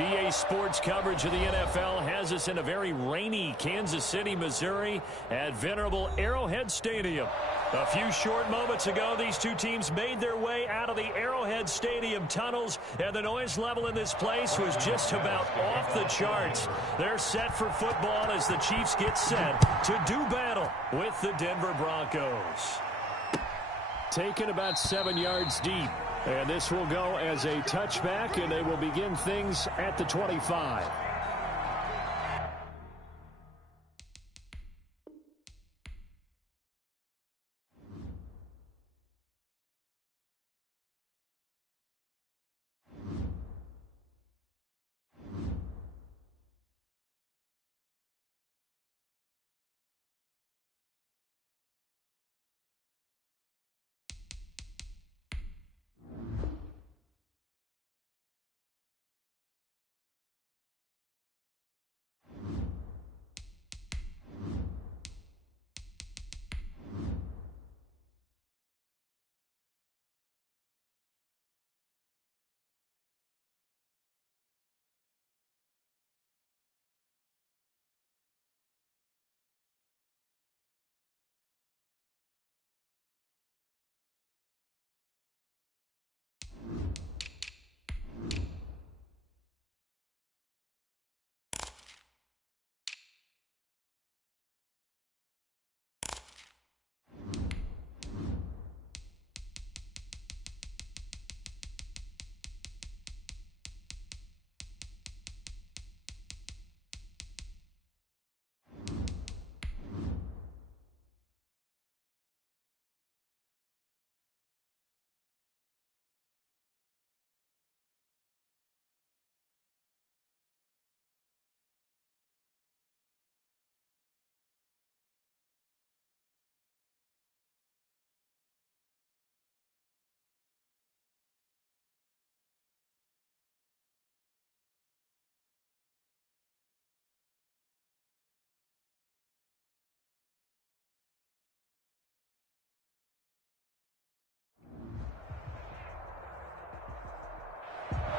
EA Sports coverage of the NFL has us in a very rainy Kansas City, Missouri at venerable Arrowhead Stadium. A few short moments ago, these two teams made their way out of the Arrowhead Stadium tunnels, and the noise level in this place was just about off the charts. They're set for football as the Chiefs get set to do battle with the Denver Broncos. Taken about 7 yards deep. And this will go as a touchback, and they will begin things at the 25.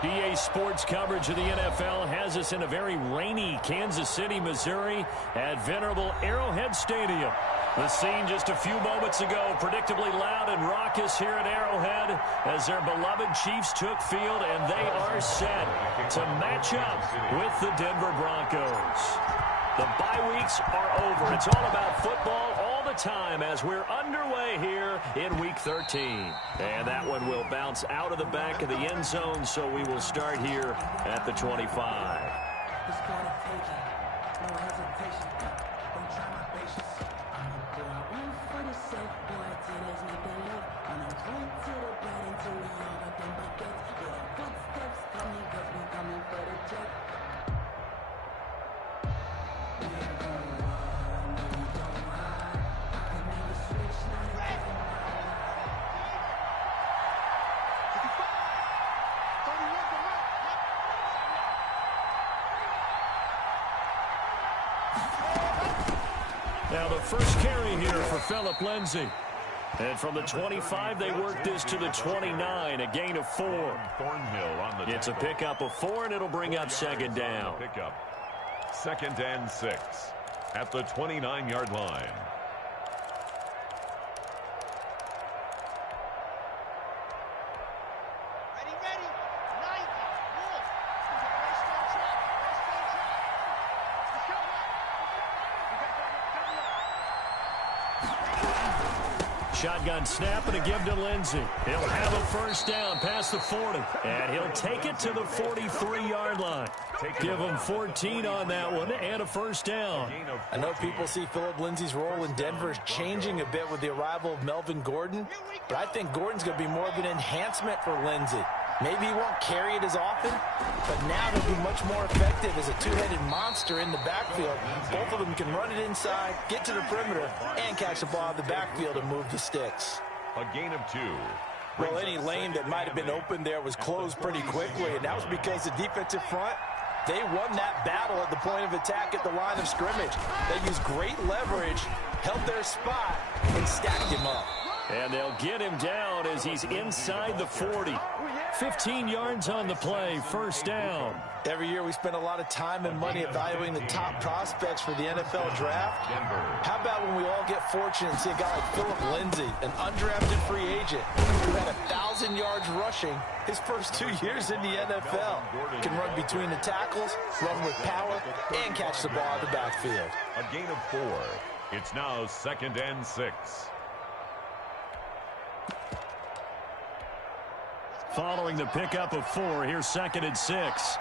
EA Sports coverage of the NFL has us in a very rainy Kansas City, Missouri at venerable Arrowhead Stadium. The scene just a few moments ago, predictably loud and raucous here at Arrowhead as their beloved Chiefs took field, and they are set to match up with the Denver Broncos. The bye weeks are over. It's all about football all the time as we're underway here in Week 13. And that one will bounce out of the back of the end zone, so we will start here at the 25. Now the first carry here for Phillip Lindsay. And from the 25, they work this to the 29, a gain of 4. It's a pickup of 4, and it'll bring up second down. Pickup. 2nd and 6 at the 29-yard line. Shotgun snap and a give to Lindsay. He'll have a first down past the 40, and he'll take it to the 43-yard line. Give him 14 on that one and a first down. I know people see Phillip Lindsay's role in Denver changing a bit with the arrival of Melvin Gordon, but I think Gordon's going to be more of an enhancement for Lindsay. Maybe he won't carry it as often, but now he'll be much more effective as a two-headed monster in the backfield. Both of them can run it inside, get to the perimeter, and catch the ball in the backfield and move the sticks. A gain of 2. Well, any lane that might have been open there was closed pretty quickly, and that was because the defensive front, they won that battle at the point of attack at the line of scrimmage. They used great leverage, held their spot, and stacked him up. And they'll get him down as he's inside the 40. 15 yards on the play, first down. Every year we spend a lot of time and money evaluating the top prospects for the NFL draft. How about when we all get fortunate and see a guy like Philip Lindsay, an undrafted free agent who had 1,000 yards rushing his first 2 years in the NFL. Can run between the tackles, run with power, and catch the ball out of the backfield. A gain of 4. It's now 2nd and 6. Following the pickup of 4, here's 2nd and 6.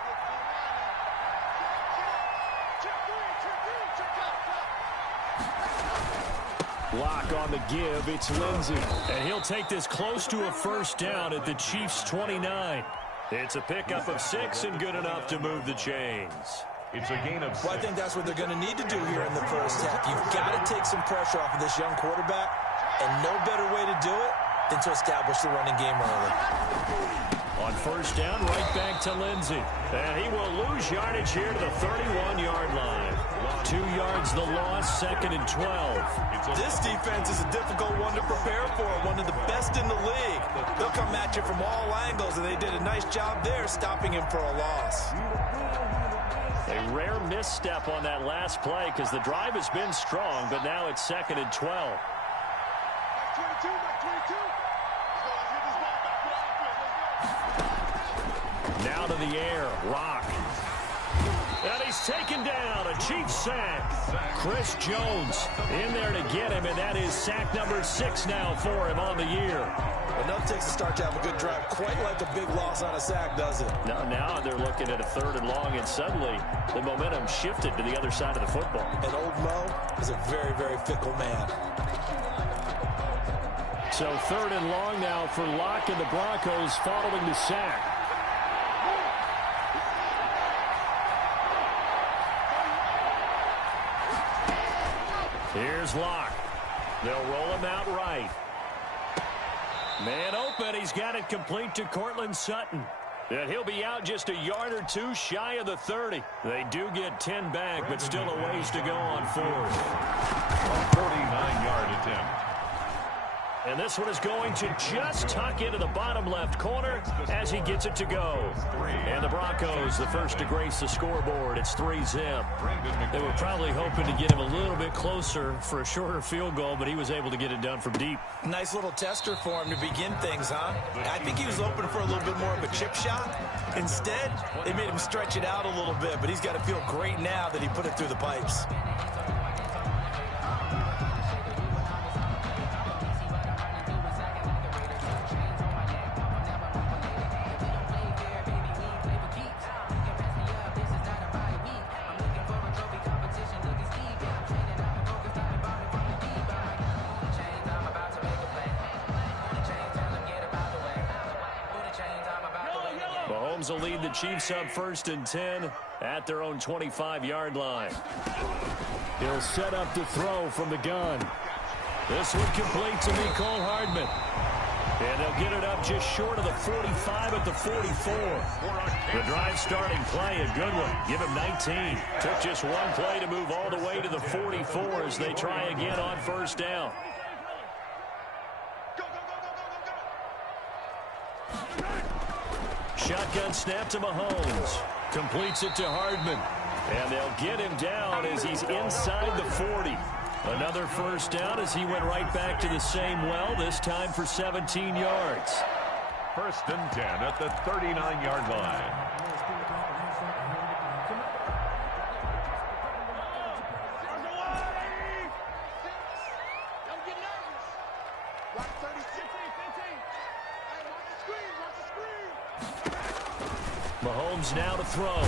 Lock on the give. It's Lindsay. And he'll take this close to a first down at the Chiefs' 29. It's a pickup of 6 and good enough to move the chains. It's a gain of 6. Well, I think that's what they're going to need to do here in the first half. You've got to take some pressure off of this young quarterback, and no better way to do it than to establish the running game early. On first down, right back to Lindsay. And he will lose yardage here to the 31-yard line. 2 yards the loss, 2nd and 12. This defense is a difficult one to prepare for, one of the best in the league. They'll come at you from all angles, and they did a nice job there stopping him for a loss. A rare misstep on that last play because the drive has been strong, but now it's 2nd and 12. Now to the air, Rock. And he's taken down, a Chiefs sack. Chris Jones in there to get him, and that is sack number 6 now for him on the year. Well, nothing takes a start to have a good drive, quite like a big loss on a sack, does it? Now they're looking at a 3rd and long, and suddenly the momentum shifted to the other side of the football. And old Mo is a very, very fickle man. So 3rd and long now for Locke and the Broncos following the sack. Here's Locke. They'll roll him out right. Man open. He's got it complete to Cortland Sutton. And he'll be out just a yard or 2 shy of the 30. They do get 10 back, but still a ways to go on 4th. A 49-yard attempt. And this one is going to just tuck into the bottom left corner as he gets it to go. And the Broncos, the first to grace the scoreboard. It's 3-zip. They were probably hoping to get him a little bit closer for a shorter field goal, but he was able to get it done from deep. Nice little tester for him to begin things, huh? I think he was open for a little bit more of a chip shot. Instead, they made him stretch it out a little bit, but he's got to feel great now that he put it through the pipes. Mahomes will lead the Chiefs up 1st and 10 at their own 25-yard line. He'll set up to throw from the gun. This one complete to Mecole Hardman. And they'll get it up just short of the 45 at the 44. The drive starting play, a good one. Give him 19. Took just one play to move all the way to the 44 as they try again on first down. Shotgun snap to Mahomes. Completes it to Hardman. And they'll get him down as he's inside the 40. Another first down as he went right back to the same well, this time for 17 yards. 1st and 10 at the 39-yard line. Mahomes now to throw.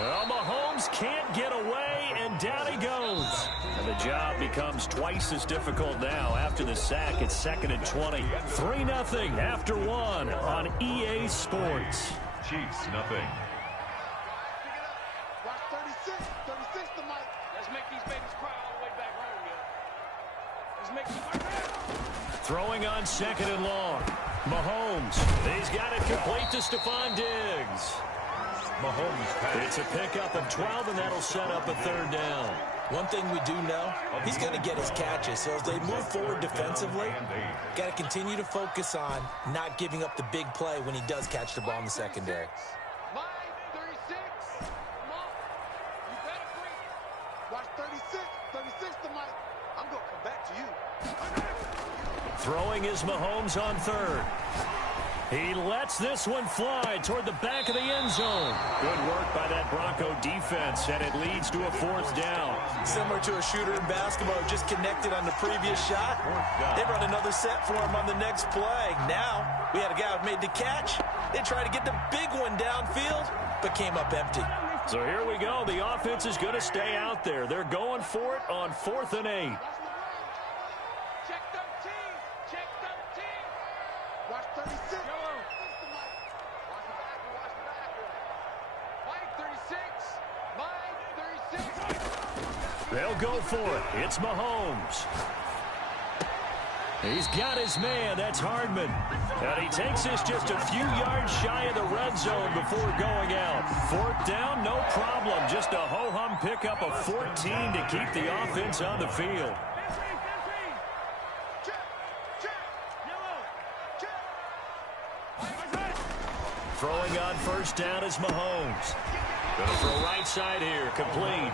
Well, Mahomes can't get away, and down he goes. And the job becomes twice as difficult now after the sack. It's 2nd and 20. 3-0 after 1 on EA Sports. Chiefs, nothing. Watch 36 to Mike. Let's make these babies cry all the way back home, yo. Let's make these Throwing on 2nd and long. Mahomes. He's got it complete to Stephon Diggs. Mahomes pass. It's a pickup of 12, and that'll set up a 3rd down. One thing we do know, he's going to get his catches. So as they move forward defensively, got to continue to focus on not giving up the big play when he does catch the ball in the secondary. Line 36. Come on. You better breathe. Watch 36. 36 to Mike. I'm going to come back to you. Throwing is Mahomes on third. He lets this one fly toward the back of the end zone. Good work by that Bronco defense, and it leads to a fourth down. Similar to a shooter in basketball who just connected on the previous shot. They run another set for him on the next play. Now, we had a guy who made the catch. They tried to get the big one downfield, but came up empty. So here we go. The offense is going to stay out there. They're going for it on 4th and 8. Check 13. Check 13. Watch 36. Watch the back. Watch the back. Mike 36. Mike 36. They'll go for it. It's Mahomes. He's got his man. That's Hardman. And he takes this just a few yards shy of the red zone before going out. 4th down, no problem. Just a ho-hum pickup of 14 to keep the offense on the field. Throwing on 1st down is Mahomes. Going to throw right side here, complete.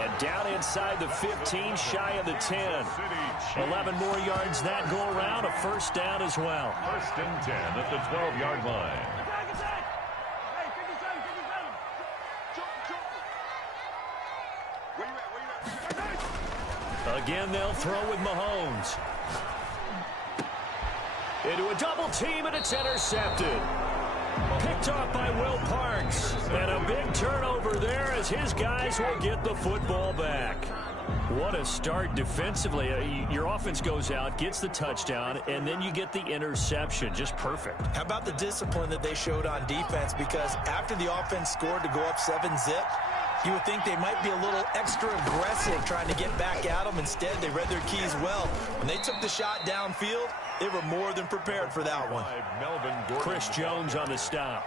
And down inside the 15, shy of the 10. 11 more yards that go around, a 1st down as well. 1st and 10 at the 12-yard line. Again, they'll throw with Mahomes. Into a double team, and it's intercepted. Picked off by Will Parks. And a big turnover there as his guys will get the football back. What a start defensively. Your offense goes out, gets the touchdown, and then you get the interception. Just perfect. How about the discipline that they showed on defense? Because after the offense scored to go up 7-zip, you would think they might be a little extra aggressive trying to get back at them. Instead, they read their keys well. When they took the shot downfield, they were more than prepared for that one. Chris Jones on the stop.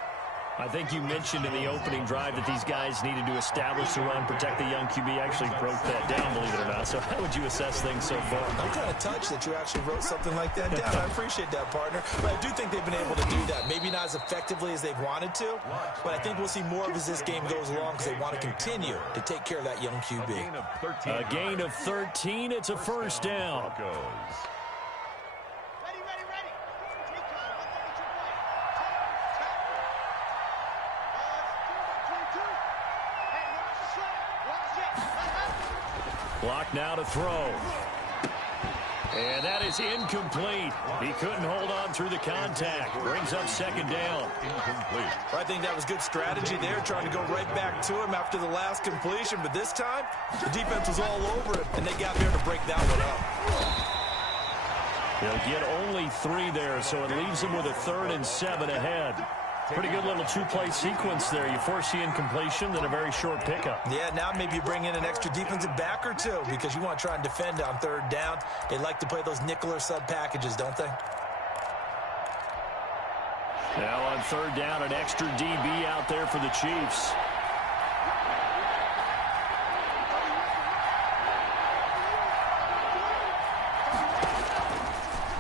I think you mentioned in the opening drive that these guys needed to establish the run, protect the young QB. Actually broke that down, believe it or not. So how would you assess things so far? I'm kind of touched that you actually wrote something like that down. I appreciate that, partner. But I do think they've been able to do that. Maybe not as effectively as they've wanted to, but I think we'll see more of as this game goes along because they want to continue to take care of that young QB. A gain of 13. It's a 1st down. Block now to throw. And that is incomplete. He couldn't hold on through the contact. Brings up 2nd down. Incomplete. I think that was good strategy there, trying to go right back to him after the last completion. But this time, the defense was all over it, and they got there to break that one up. They'll get only 3 there, so it leaves them with a 3rd and 7 ahead. Pretty good little 2-play sequence there. You force the incompletion, then a very short pickup. Yeah, now maybe you bring in an extra defensive back or two because you want to try and defend on 3rd down. They like to play those nickel or sub packages, don't they? Now on 3rd down, an extra DB out there for the Chiefs.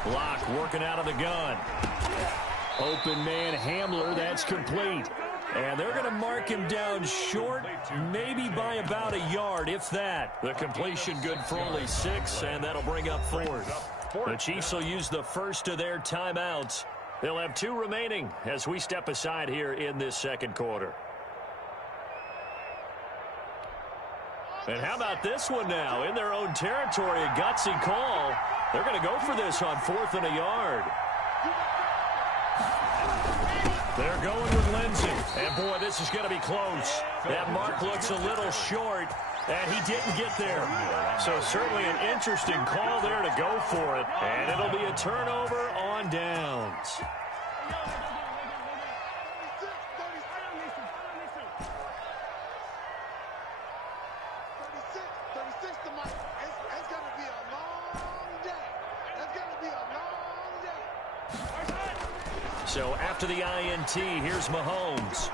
Block working out of the gun. Open man Hamler, that's complete. And they're going to mark him down short, maybe by about a yard, if that. The completion good for only 6, and that'll bring up 4th. The Chiefs will use the first of their timeouts. They'll have 2 remaining as we step aside here in this 2nd quarter. And how about this one now? In their own territory, a gutsy call. They're going to go for this on 4th and a yard. They're going with Lindsey. And, boy, this is going to be close. That mark looks a little short, and he didn't get there. So certainly an interesting call there to go for it. And it'll be a turnover on downs. So after the INT, here's Mahomes.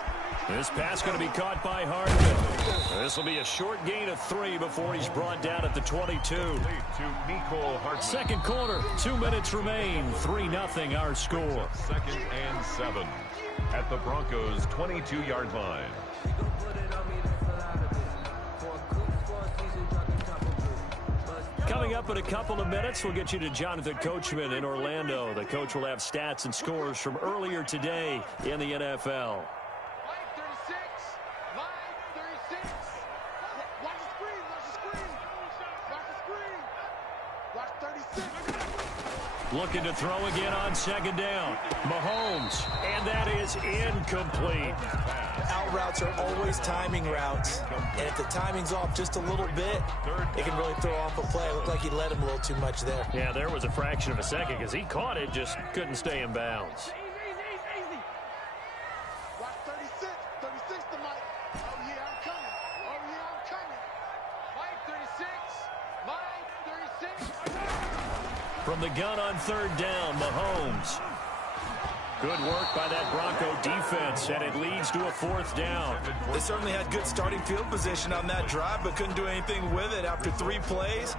This pass going to be caught by Hardman. This will be a short gain of 3 before he's brought down at the 22. Second quarter, 2 minutes remain. 3-0 our score. 2nd and 7 at the Broncos' 22-yard line. Coming up in a couple of minutes, we'll get you to Jonathan Coachman in Orlando. The coach will have stats and scores from earlier today in the NFL. Looking to throw again on second down. Mahomes, and that is incomplete. Out routes are always timing routes, and if the timing's off just a little bit, it can really throw off a play. It looked like he let him a little too much there. Yeah, there was a fraction of a second because he caught it, just couldn't stay in bounds. Watch 36, 36 to Mike. Oh, yeah, I'm coming. Oh, yeah, I'm coming. Mike, 36. Mike, 36. From the gun on third down, Mahomes. Good work by that Bronco defense, and it leads to a 4th down. They certainly had good starting field position on that drive, but couldn't do anything with it after 3 plays.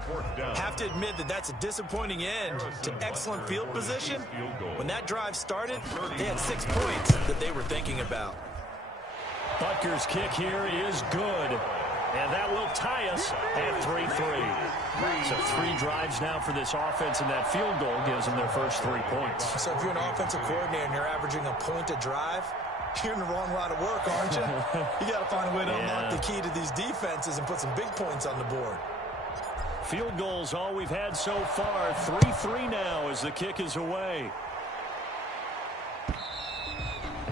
Have to admit that that's a disappointing end to excellent field position. When that drive started, they had 6 points that they were thinking about. Butker's kick here is good. And that will tie us at 3-3. So 3 drives now for this offense, and that field goal gives them their first 3 points. So if you're an offensive coordinator and you're averaging a point a drive, you're in the wrong line of work, aren't you? You got to find a way to unlock the key to these defenses and put some big points on the board. Field goals all we've had so far. 3-3 now as the kick is away.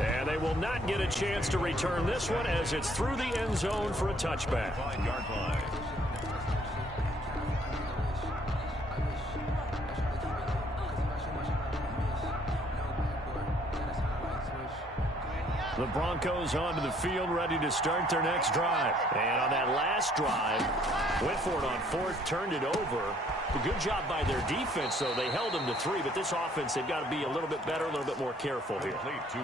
And they will not get a chance to return this one as it's through the end zone for a touchback. 5-yard line. The Broncos onto the field, ready to start their next drive. And on that last drive, went for it on 4th, turned it over. A good job by their defense, though. They held them to 3, but this offense, they've got to be a little bit better, a little bit more careful here.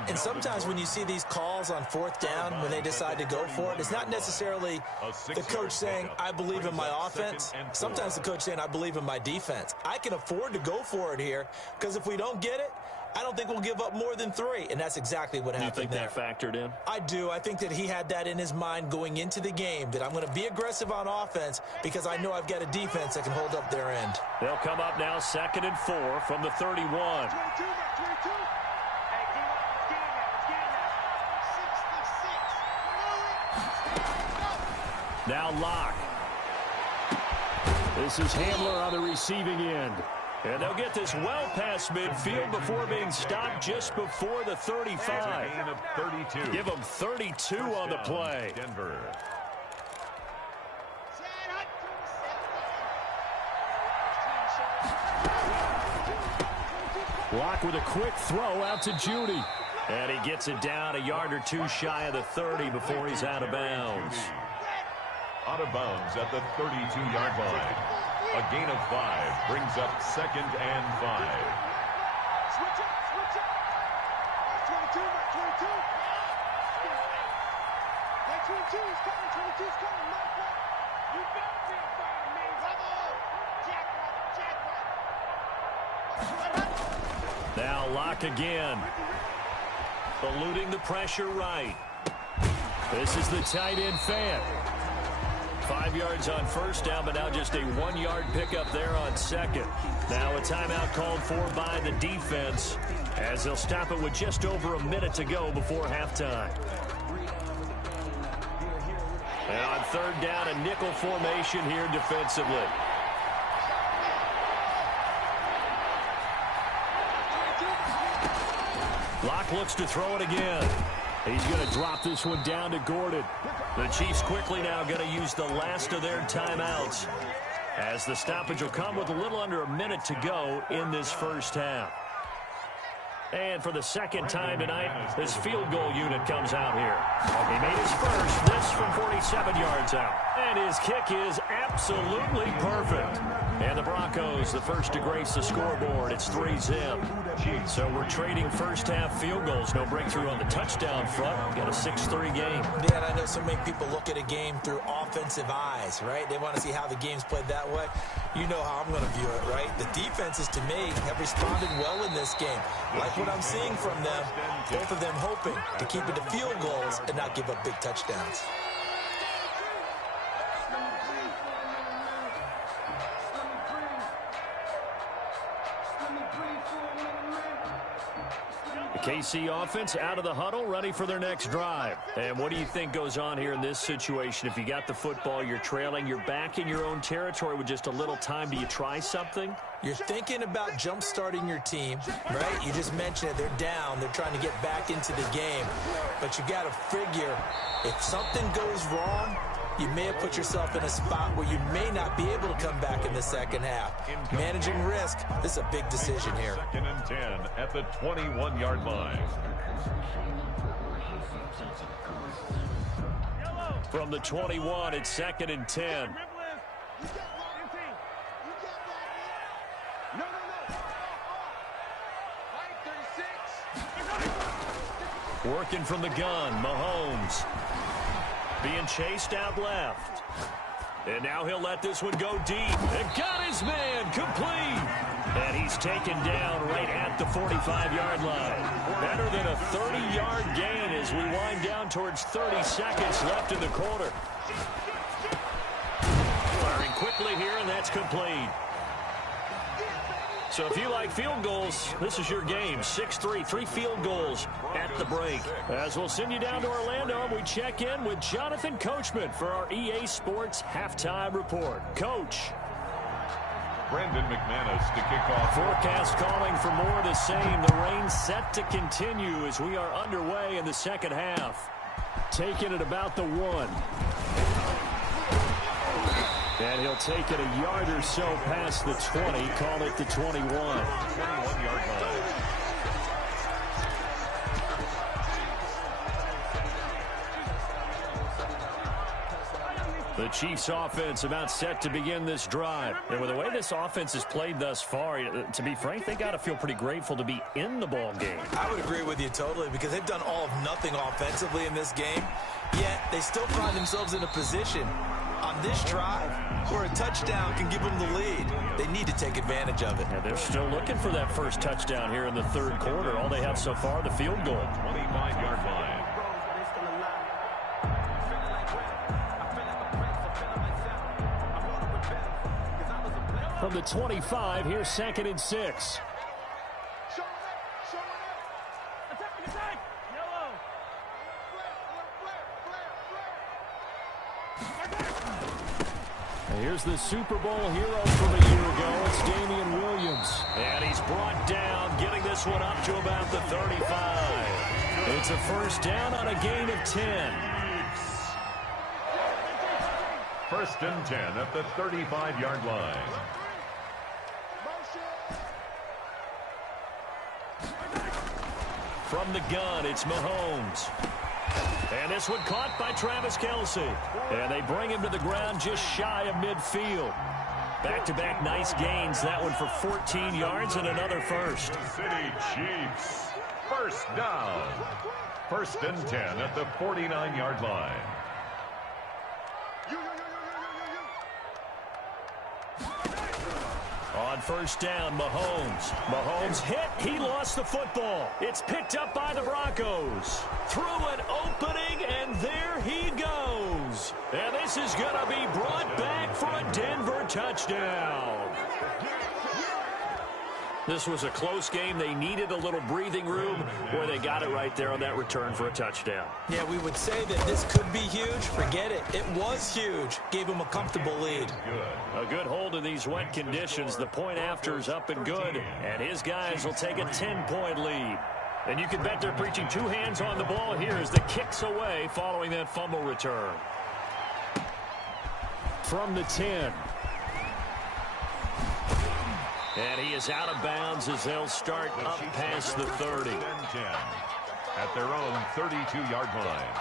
And sometimes when you see these calls on 4th down, when they decide to go for it, it's not necessarily the coach saying, I believe in my offense. Sometimes the coach saying, I believe in my defense. I can afford to go for it here, because if we don't get it, I don't think we'll give up more than 3, and that's exactly what happened there. You think that factored in? I do. I think that he had that in his mind going into the game, that I'm going to be aggressive on offense because I know I've got a defense that can hold up their end. They'll come up now 2nd and 4 from the 31. 22, 22. Now Locke. This is Hamler on the receiving end. And they'll get this well past midfield before being stopped just before the 35. Gain of 32. Give them 32 on the play. Denver. Locke with a quick throw out to Judy. And he gets it down a yard or 2 shy of the 30 before he's out of bounds. Out of bounds at the 32-yard line. A gain of 5 brings up 2nd and 5. Switch up, switch up. 22, 22. Hey, 22 is coming, 22 is coming. Mike, you better be a fire me. Bravo. Jack, Now Locke again. Eluding the pressure right. This is the tight end fan. 5 yards on 1st down, but now just a 1-yard pickup there on 2nd. Now a timeout called for by the defense as they'll stop it with just over a minute to go before halftime. And on 3rd down, a nickel formation here defensively. Locke looks to throw it again. He's going to drop this one down to Gordon. The Chiefs quickly now going to use the last of their timeouts as the stoppage will come with a little under a minute to go in this first half. And for the 2nd time tonight, this field goal unit comes out here. He made his first, this from 47 yards out. And his kick is absolutely perfect. And the Broncos, the first to grace the scoreboard. It's 3-zip. So we're trading first-half field goals. No breakthrough on the touchdown front. We've got a 6-3 game. Dan, I know so many people look at a game through offensive eyes, right? They want to see how the game's played that way. You know how I'm going to view it, right? The defenses, to me, have responded well in this game. Like what I'm seeing from them, both of them hoping to keep it to field goals and not give up big touchdowns. The KC offense out of the huddle, ready for their next drive. And what do you think goes on here in this situation? If you got the football, you're trailing, you're back in your own territory with just a little time. Do you try something? You're thinking about jump-starting your team, right? You just mentioned it. They're down. They're trying to get back into the game. But you got to figure if something goes wrong, you may have put yourself in a spot where you may not be able to come back in the second half. Managing risk, this is a big decision here. 2nd and 10 at the 21-yard line. From the 21, it's 2nd and 10. Working from the gun, Mahomes. Being chased out left. And now he'll let this one go deep. And got his man complete. And he's taken down right at the 45-yard line. Better than a 30-yard gain as we wind down towards 30 seconds left in the quarter. Firing quickly here, and that's complete. So if you like field goals, this is your game. 6-3, 3 field goals at the break. As we'll send you down to Orlando, and we check in with Jonathan Coachman for our EA Sports Halftime Report. Coach. Brandon McManus to kick off. Forecast calling for more of the same. The rain set to continue as we are underway in the second half. Taking it about the 1. And he'll take it a yard or so past the 20, call it the 21. 21-yard line. The Chiefs offense about set to begin this drive. And with the way this offense has played thus far, to be frank, they got to feel pretty grateful to be in the ball game. I would agree with you totally because they've done all of nothing offensively in this game, yet they still find themselves in a position on this drive where a touchdown can give them the lead. They need to take advantage of it. And they're still looking for that first touchdown here in the third quarter. All they have so far, the field goal. 25-yard line. From the 25, here's 2nd and 6. Here's the Super Bowl hero from a year ago. It's Damian Williams. And he's brought down, getting this one up to about the 35. It's a first down on a gain of 10. 1st and 10 at the 35-yard line. From the gun, it's Mahomes. And this one caught by Travis Kelce. And they bring him to the ground just shy of midfield. Back-to-back nice gains. That one for 14 yards and another first. City Chiefs. First down. 1st and 10 at the 49-yard line. On first down, Mahomes. Mahomes hit. He lost the football. It's picked up by the Broncos. Through an opening, and there he goes. And this is going to be brought back for a Denver touchdown. This was a close game. They needed a little breathing room. Boy, they got it right there on that return for a touchdown. Yeah, we would say that this could be huge. Forget it. It was huge. Gave him a comfortable lead. A good hold in these wet conditions. The point after is up and good. And his guys will take a 10-point lead. And you can bet they're preaching 2 hands on the ball here as the kick's away following that fumble return. From the 10. And he is out of bounds as they'll start up past the 30. 10 at their own 32-yard line.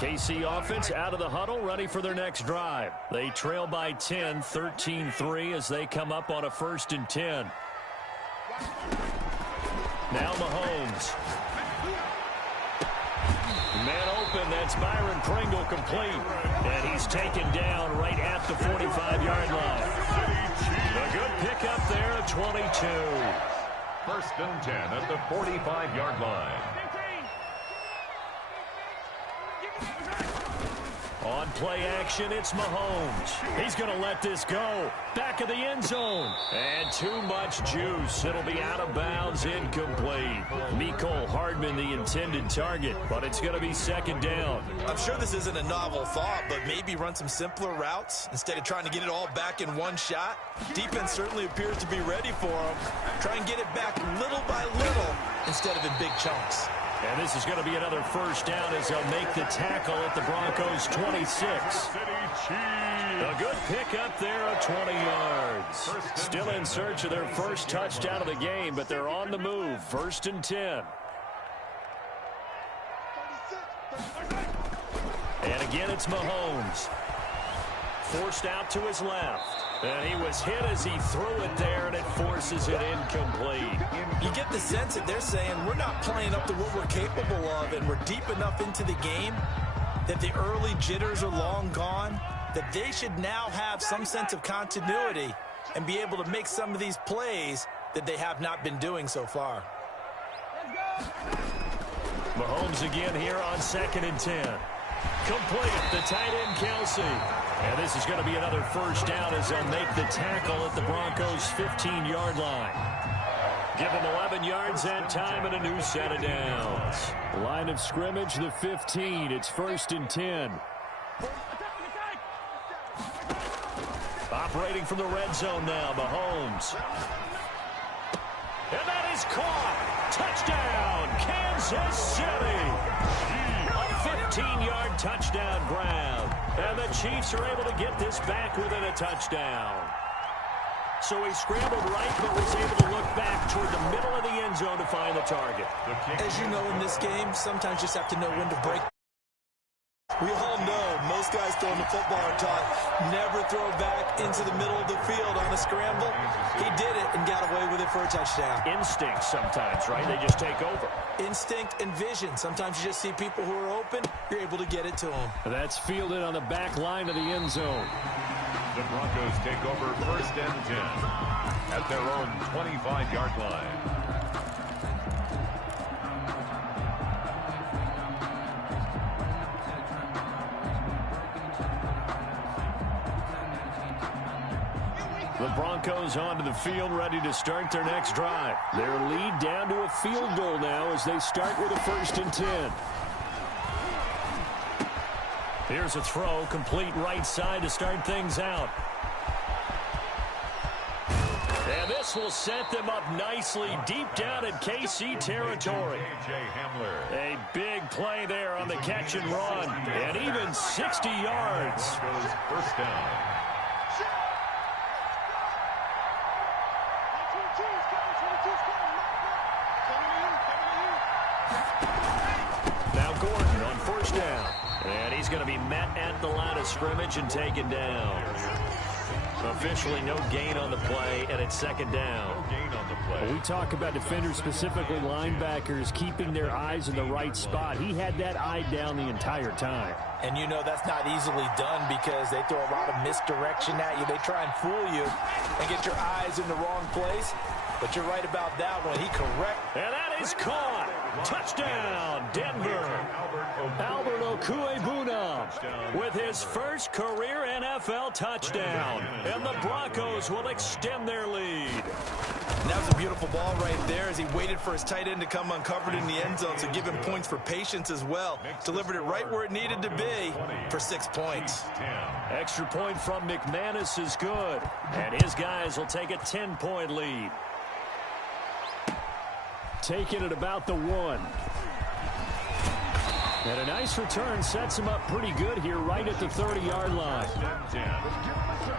KC offense out of the huddle, ready for their next drive. They trail by 10, 13-3 as they come up on a 1st and 10. Now Mahomes. Man open, that's Byron Pringle complete. And he's taken down right at the 45-yard line. A good pickup there at 22. 1st and 10 at the 45-yard line. On play action, it's Mahomes. He's going to let this go. Back of the end zone. And too much juice. It'll be out of bounds, incomplete. Mecole Hardman, the intended target, but it's going to be 2nd down. I'm sure this isn't a novel thought, but maybe run some simpler routes instead of trying to get it all back in one shot. Defense certainly appears to be ready for him. Try and get it back little by little instead of in big chunks. And this is going to be another 1st down as they'll make the tackle at the Broncos' 26. A good pickup there of 20 yards. Still in search of their first touchdown of the game, but they're on the move. 1st and 10. And again, it's Mahomes. Forced out to his left. And he was hit as he threw it there, and it forces it incomplete. You get the sense that they're saying we're not playing up to what we're capable of, and we're deep enough into the game that the early jitters are long gone, that they should now have some sense of continuity and be able to make some of these plays that they have not been doing so far. Mahomes again here on 2nd and 10. Complete, the tight end Kelsey. And this is going to be another 1st down as they'll make the tackle at the Broncos' 15-yard line. Give them 11 yards that time and a new set of downs. Line of scrimmage, the 15. It's 1st and 10. Operating from the red zone now, Mahomes. And that is caught. Touchdown, Kansas City. A 15-yard touchdown grab. And the Chiefs are able to get this back within a touchdown. So he scrambled right, but was able to look back toward the middle of the end zone to find the target. As you know, in this game, sometimes you just have to know when to break. We all know most guys throwing the football are taught never throw back into the middle of the field on a scramble. He did it and got away with it for a touchdown. Instinct sometimes, right? They just take over. Instinct and vision. Sometimes you just see people who are open, you're able to get it to them. That's fielded on the back line of the end zone. The Broncos take over 1st and 10 at their own 25-yard line. The Broncos onto the field, ready to start their next drive. Their lead down to a field goal now as they start with a 1st and 10. Here's a throw, complete right side to start things out. And this will set them up nicely deep down in KC territory. A big play there on the catch and run. And even 60 yards. 1st down. Now Gordon on 1st down. And he's going to be met at the line of scrimmage and taken down. Officially no gain on the play, and it's 2nd down. No gain on the play. We talk about defenders, specifically linebackers, keeping their eyes in the right spot. He had that eye down the entire time. And you know that's not easily done because they throw a lot of misdirection at you. They try and fool you and get your eyes in the wrong place. But you're right about that one. He correct. And that is caught. Touchdown, Denver. Albert Okwuegbunam with his first career NFL touchdown. And the Broncos will extend their lead. And that was a beautiful ball right there as he waited for his tight end to come uncovered in the end zone, so give him points for patience as well. Delivered it right where it needed to be for 6 points. Extra point from McManus is good. And his guys will take a 10-point lead. Taking it about the 1. And a nice return sets him up pretty good here right at the 30-yard line. 10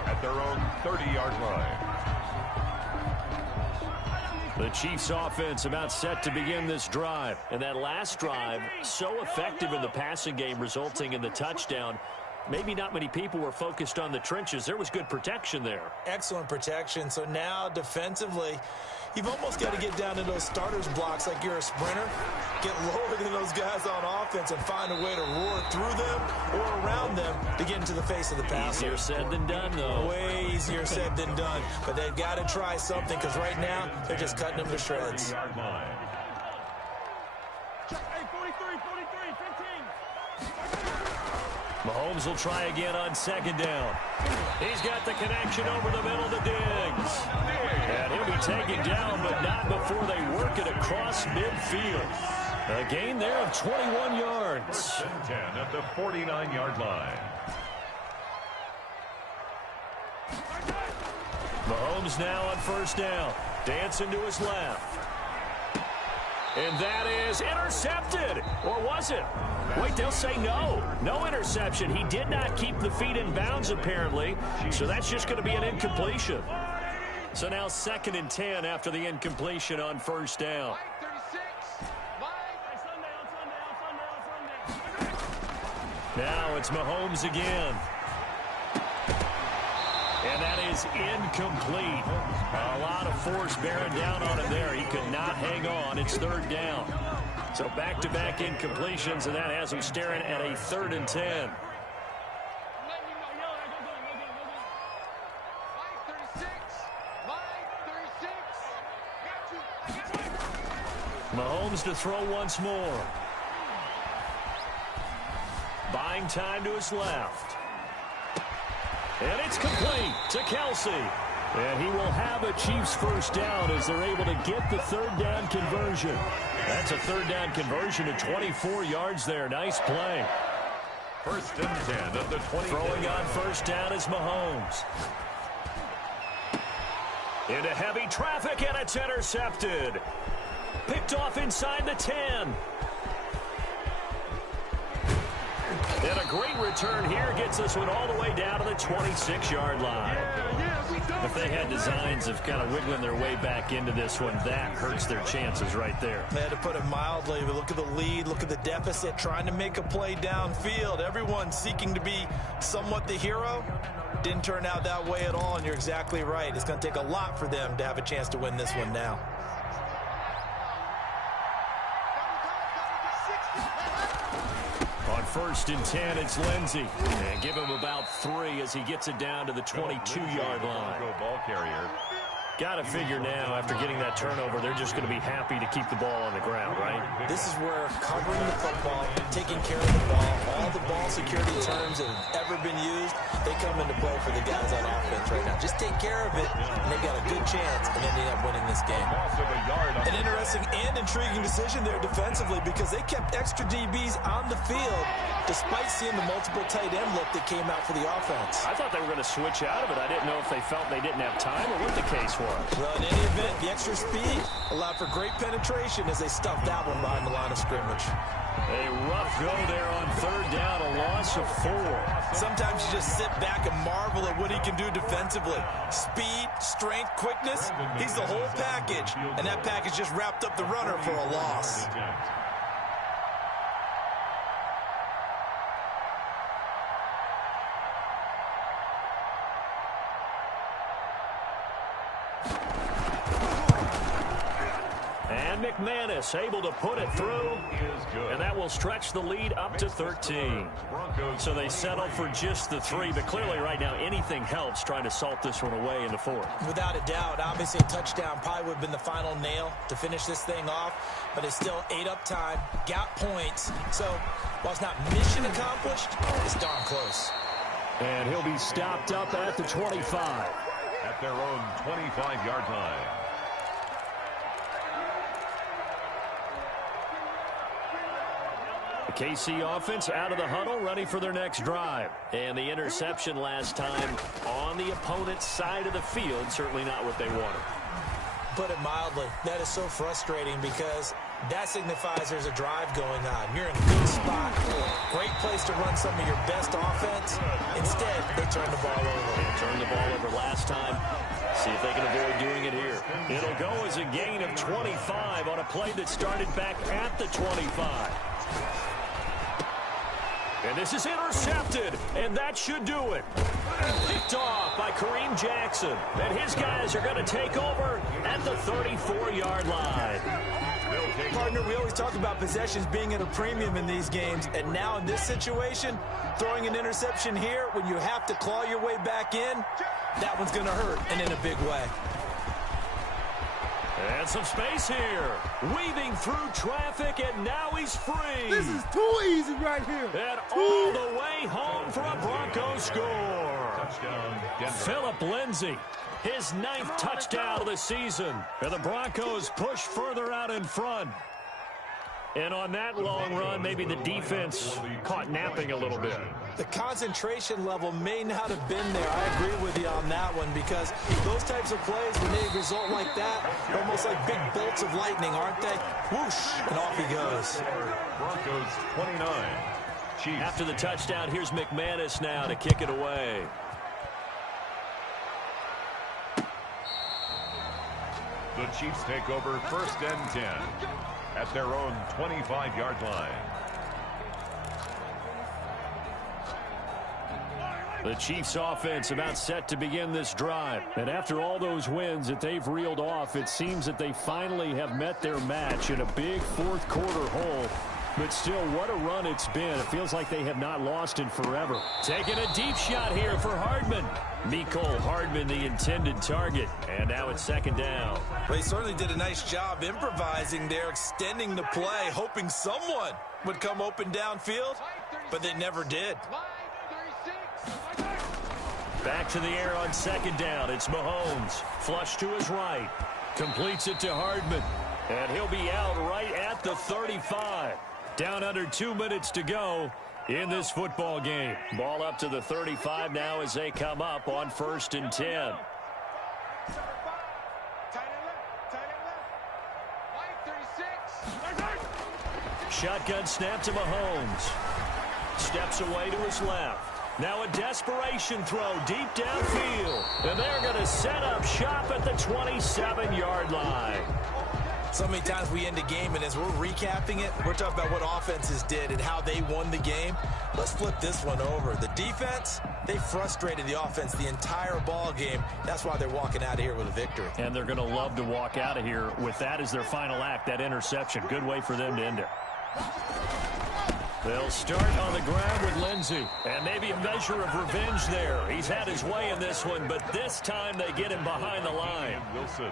at their own 30-yard line. The Chiefs offense about set to begin this drive. And that last drive, so effective in the passing game, resulting in the touchdown. Maybe not many people were focused on the trenches. There was good protection there. Excellent protection. So now defensively, you've almost got to get down to those starters blocks like you're a sprinter. Get lower than those guys on offense and find a way to roar through them or around them to get into the face of the passer. Easier said than done, though. Way easier said than done. But they've got to try something because right now they're just cutting them to shreds. Mahomes will try again on second down. He's got the connection over the middle to Diggs. And he'll be taken down, but not before they work it across midfield. A gain there of 21 yards. 10 at the 49-yard line. Mahomes now on first down. Dancing to his left. And that is intercepted. Or was it? Wait, they'll say no. No interception. He did not keep the feet in bounds, apparently. So that's just going to be an incompletion. So now 2nd and 10 after the incompletion on first down. Now it's Mahomes again. And that is incomplete. A lot of force bearing down on him there. He could not hang on. It's 3rd down. So back-to-back incompletions, and that has him staring at a 3rd and 10. Mahomes to throw once more. Buying time to his left. And it's complete to Kelsey. And he will have a Chiefs first down as they're able to get the 3rd down conversion. That's a 3rd down conversion to 24 yards there. Nice play. 1st and 10 at the 20. Throwing on first down is Mahomes. Into heavy traffic, and it's intercepted. Picked off inside the 10. And a great return here gets this one all the way down to the 26-yard line. If they had designs of kind of wiggling their way back into this one, that hurts their chances right there. They had to put it mildly, but look at the lead, look at the deficit, trying to make a play downfield. Everyone seeking to be somewhat the hero. Didn't turn out that way at all, and you're exactly right. It's going to take a lot for them to have a chance to win this one now. On 1st and 10, it's Lindsey. And give him about 3 as he gets it down to the 22-yard line. Ball carrier. Got to figure now, after getting that turnover, they're just going to be happy to keep the ball on the ground, right? This is where covering the football, taking care of the ball, all the ball security terms that have ever been used, they come into play for the guys on offense right now. Just take care of it, and they've got a good chance of ending up winning this game. An interesting and intriguing decision there defensively because they kept extra DBs on the field despite seeing the multiple tight end look that came out for the offense. I thought they were going to switch out of it. I didn't know if they felt they didn't have time or what the case was. Well, in any event, the extra speed allowed for great penetration as they stuffed that one behind the line of scrimmage. A rough go there on 3rd down, a loss of 4. Sometimes you just sit back and marvel at what he can do defensively. Speed, strength, quickness, he's the whole package. And that package just wrapped up the runner for a loss. And McManus able to put it through, and that will stretch the lead up to 13. So they settle for just the 3, but clearly right now anything helps trying to salt this one away in the 4th. Without a doubt, obviously a touchdown probably would have been the final nail to finish this thing off, but it's still ate up time, got points. So while it's not mission accomplished, it's darn close. And he'll be stopped up at the 25. At their own 25-yard line. The KC offense out of the huddle, ready for their next drive. And the interception last time on the opponent's side of the field, certainly not what they wanted. Put it mildly, that is so frustrating because that signifies there's a drive going on. You're in a good spot, great place to run some of your best offense. Instead, they turn the ball over. They turned the ball over last time. See if they can avoid doing it here. It'll go as a gain of 25 on a play that started back at the 25. And this is intercepted, and that should do it. Picked off by Kareem Jackson. And his guys are going to take over at the 34-yard line. Partner, we always talk about possessions being at a premium in these games, and now in this situation, throwing an interception here when you have to claw your way back in, that one's going to hurt, and in a big way. And some space here. Weaving through traffic, and now he's free. This is too easy right here. And all the way home for a Broncos score. Touchdown, Denver. Philip Lindsay, his 9th touchdown of the season. And the Broncos push further out in front. And on that long run, maybe the defense caught napping a little bit. The concentration level may not have been there. I agree with you on that one, because those types of plays, when they result like that, are almost like big bolts of lightning, aren't they? Whoosh, and off he goes. Broncos 29. Chiefs. After the touchdown, here's McManus now to kick it away. The Chiefs take over 1st and 10 at their own 25-yard line. The Chiefs offense about set to begin this drive. And after all those wins that they've reeled off, it seems that they finally have met their match in a big fourth quarter hole. But still, what a run it's been. It feels like they have not lost in forever. Taking a deep shot here for Hardman. Mecole Hardman, the intended target. And now it's 2nd down. Well, he certainly did a nice job improvising there, extending the play, hoping someone would come open downfield, but they never did. Back to the air on 2nd down. It's Mahomes. Flush to his right. Completes it to Hardman. And he'll be out right at the 35. Down under 2 minutes to go in this football game. Ball up to the 35 now as they come up on 1st and 10. Shotgun snap to Mahomes. Steps away to his left. Now a desperation throw deep downfield. And they're going to set up shop at the 27-yard line. So many times we end a game, and as we're recapping it, we're talking about what offenses did and how they won the game. Let's flip this one over. The defense, they frustrated the offense the entire ball game. That's why they're walking out of here with a victory. And they're going to love to walk out of here with that as their final act, that interception. Good way for them to end it. They'll start on the ground with Lindsay. And maybe a measure of revenge there. He's had his way in this one, but this time they get him behind the line. Wilson.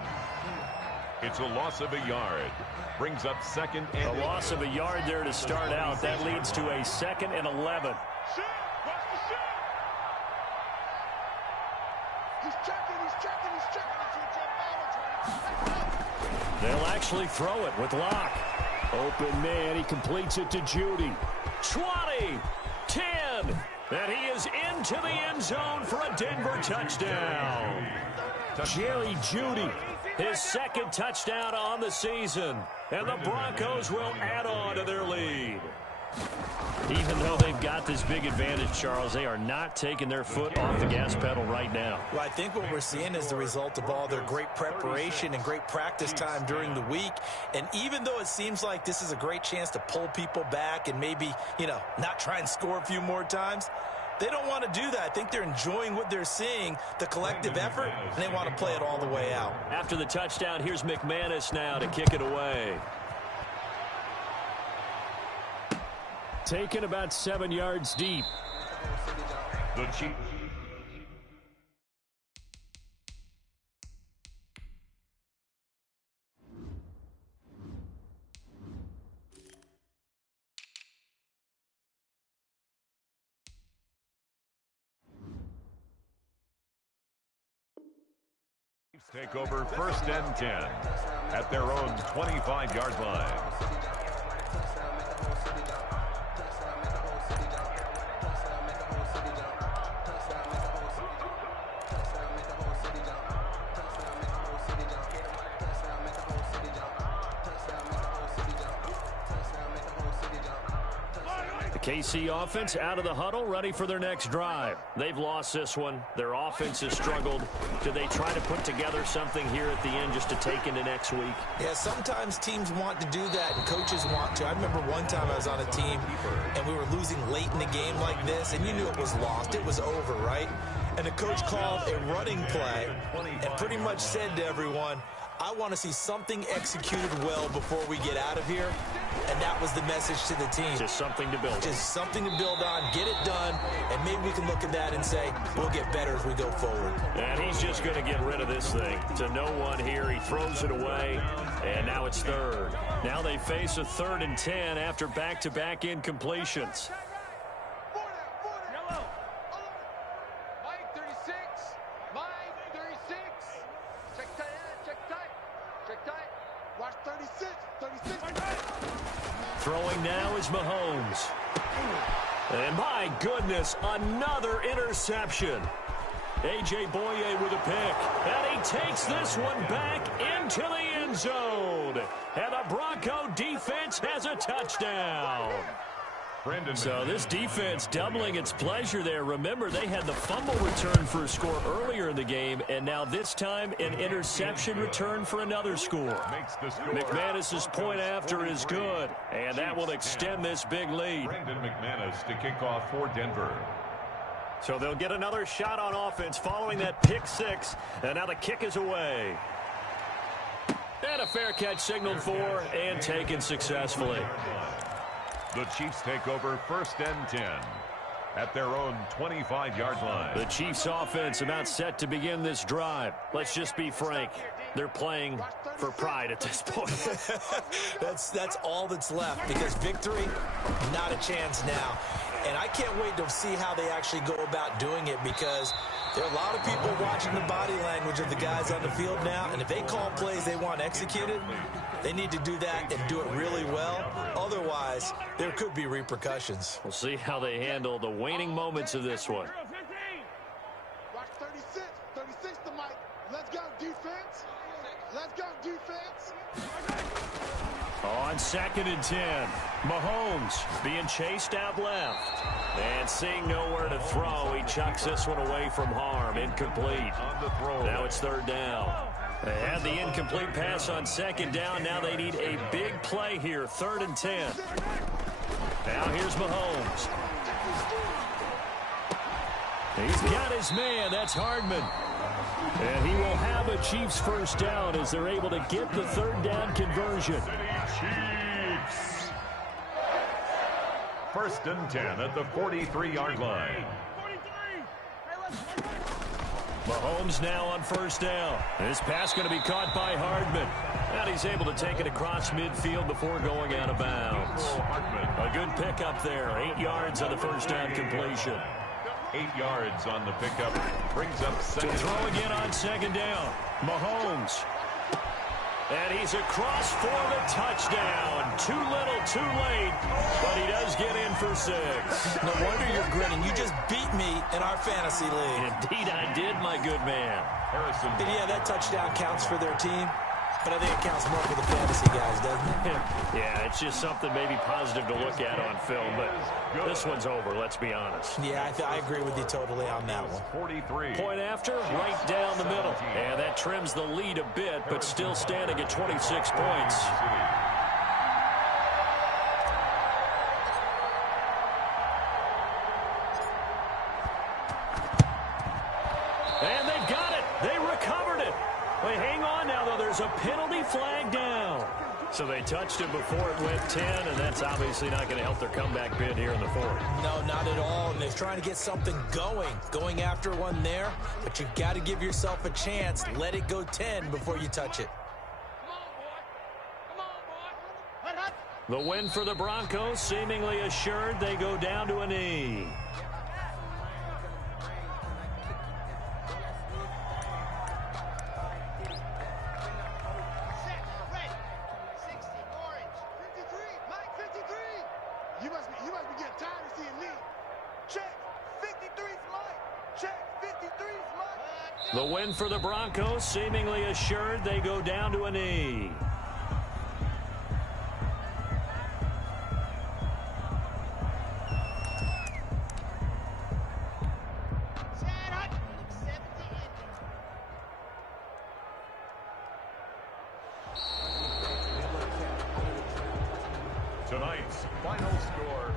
It's a loss of a yard. Brings up 2nd and a loss of a yard there to start out. That leads to a 2nd and 11. They'll actually throw it with Locke. Open man, he completes it to Judy. 20, 10, and he is into the end zone for a Denver touchdown. Jerry Judy, his 2nd touchdown on the season, and the Broncos will add on to their lead. Even though they've got this big advantage, Charles, they are not taking their foot off the gas pedal right now. Well, I think what we're seeing is the result of all their great preparation and great practice time during the week. And even though it seems like this is a great chance to pull people back and maybe, not try and score a few more times, they don't want to do that. I think they're enjoying what they're seeing, the collective effort, and they want to play it all the way out. After the touchdown, here's McManus now to kick it away. Taken about 7 yards deep. The Chiefs. Take over 1st and 10 at their own 25-yard line. The KC offense out of the huddle, ready for their next drive. They've lost this one. Their offense has struggled. Do they try to put together something here at the end just to take into next week? Yeah, sometimes teams want to do that and coaches want to. I remember one time I was on a team and we were losing late in the game like this, and you knew it was lost. It was over, right? And the coach called a running play and pretty much said to everyone, I want to see something executed well before we get out of here. And that was the message to the team. Just something to build on. Just something to build on, get it done, and maybe we can look at that and say, we'll get better as we go forward. And he's just going to get rid of this thing. To no one here, he throws it away, and now it's third. Now they face a 3rd and 10 after back-to-back incompletions. Throwing now is Mahomes. And my goodness, another interception. A.J. Boye with a pick. And he takes this one back into the end zone. And the Bronco defense has a touchdown. So this defense doubling its pleasure there. Remember, they had the fumble return for a score earlier in the game, and now this time an interception return for another score. McManus's point after is good, and that will extend this big lead. Brandon McManus to kick off for Denver. So they'll get another shot on offense following that pick six, and now the kick is away. And a fair catch signaled for and taken successfully. The Chiefs take over 1st and 10 at their own 25-yard line. The Chiefs offense about set to begin this drive. Let's just be frank. They're playing for pride at this point. That's all that's left, because victory, not a chance now. And I can't wait to see how they actually go about doing it, because there are a lot of people watching the body language of the guys on the field now, and if they call plays they want executed, they need to do that and do it really well. Otherwise, there could be repercussions. We'll see how they handle the waning moments of this one. Watch 36. 36 to Mike. Let's go, defense. Let's go, defense. On 2nd and 10, Mahomes being chased out left. And seeing nowhere to throw, he chucks this one away from harm. Incomplete. Now it's 3rd down. They had the incomplete pass on 2nd down. Now they need a big play here. 3rd and 10. Now here's Mahomes. He's got his man. That's Hardman. And he will have a Chiefs 1st down as they're able to get the 3rd down conversion. Chiefs. 1st and 10 at the 43-yard line. Mahomes now on 1st down. This pass going to be caught by Hardman. And he's able to take it across midfield before going out of bounds. A good pickup there. 8 yards on the 1st down completion. 8 yards on the pickup. Brings up 2nd. To throw again on 2nd down. Mahomes. And he's across for the touchdown. Too little, too late. But he does get in for 6. No wonder you're grinning. You just beat me in our fantasy league. Indeed I did, my good man. Harrison. And yeah, that touchdown counts for their team. But I think it counts more for the fantasy guys, doesn't it? Yeah, it's just something maybe positive to look at on film, but this one's over, let's be honest. Yeah, I agree with you totally on that one. 43. Point after, right down the middle. And that trims the lead a bit, but still standing at 26 points. And they've got it. They recovered it. Wait, hang on now, though. There's a penalty flag down. So they touched it before it went 10, and that's obviously not going to help their comeback bid here in the 4th. No, not at all. And they're trying to get something going after one there. But you've got to give yourself a chance. Let it go 10 before you touch it. The win for the Broncos seemingly assured. They go down to a knee. The win for the Broncos seemingly assured. They go down to a knee. tonight's final score,